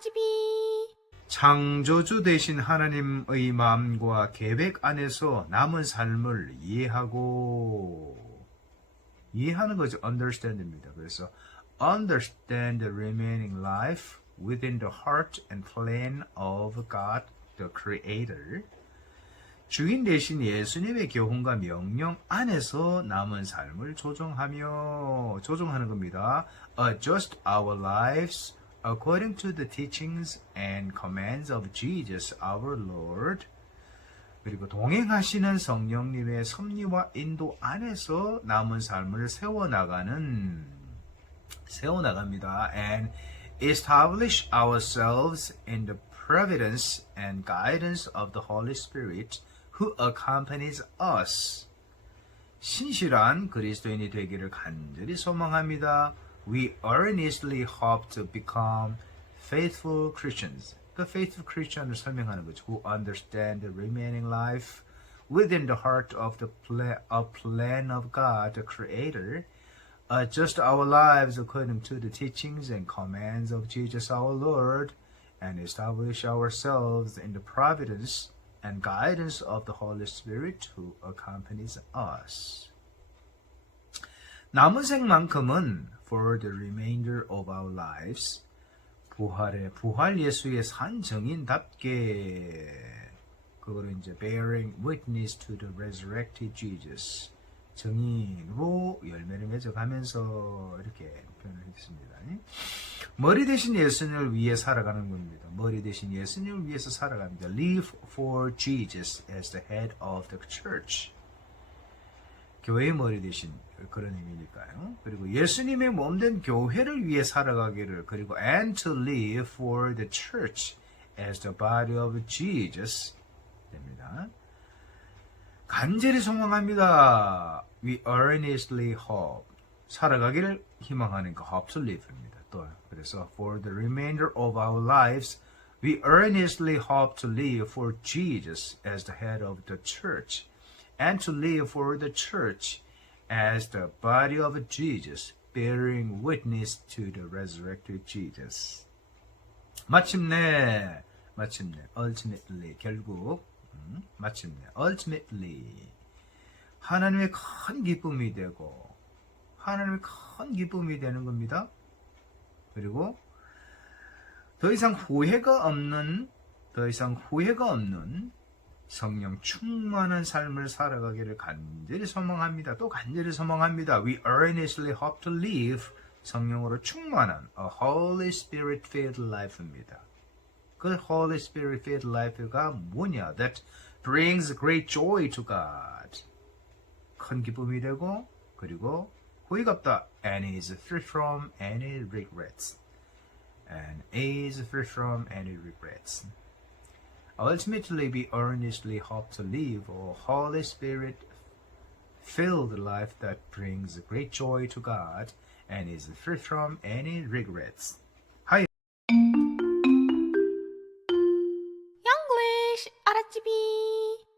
맛집이 창조주 되신 하나님의 마음과 계획 안에서 남은 삶을 이해하고 이해하는 거죠. understand입니다. 그래서 understand the remaining life within the heart and plan of God the Creator. 주인 대신 예수님의 교훈과 명령 안에서 남은 삶을 조정하며 조정하는 겁니다. Adjust our lives according to the teachings and commands of Jesus our Lord. 그리고 동행하시는 성령님의 섭리와 인도 안에서 남은 삶을 세워나가는 세워나갑니다. And establish ourselves in the providence and guidance of the Holy Spirit who accompanies us. 신실한 그리스도인이 되기를 간절히 소망합니다. We earnestly hope to become faithful Christians. 그 faithful Christian을 설명하는 거죠. Who understand the remaining life within the heart of the plan, a plan of God, the Creator. Adjust our lives according to the teachings and commands of Jesus our Lord, and establish ourselves in the providence and guidance of the Holy Spirit who accompanies us. 남은 생만큼은 for the remainder of our lives 부활의 부활 예수의 산 증인답게 그거를 이제 bearing witness to the resurrected Jesus 증인으로 열매를 맺어가면서 이렇게 표현을 했습니다. 머리 대신 예수님을 위해 살아가는 겁니다. 머리 대신 예수님을 위해서 살아갑니다. Live for Jesus as the head of the church. 교회의 머리 대신 그런 의미니까요. 그리고 예수님의 몸된 교회를 위해 살아가기를 그리고 and to live for the church as the body of Jesus 됩니다. 간절히 소망합니다. We earnestly hope. 살아가기를 희망하는 그 hope to live입니다. 또 그래서 for the remainder of our lives we earnestly hope to live for Jesus as the head of the church and to live for the church as the body of Jesus bearing witness to the resurrected Jesus. 마침내 마침내 ultimately 결국 음, 마침내 ultimately 하나님의 큰 기쁨이 되고 하나님의 큰 기쁨이 되는 겁니다. 그리고 더 이상 후회가 없는 더 이상 후회가 없는 성령 충만한 삶을 살아가기를 간절히 소망합니다. 또 간절히 소망합니다. We earnestly hope to live 성령으로 충만한 a Holy Spirit filled life입니다. 그 Holy Spirit filled life가 뭐냐? That brings great joy to God. 큰 기쁨이 되고 그리고 없다. And is free from any regrets. And is free from any regrets. Ultimately, we earnestly hope to live a Holy Spirit filled life that brings great joy to God and is free from any regrets.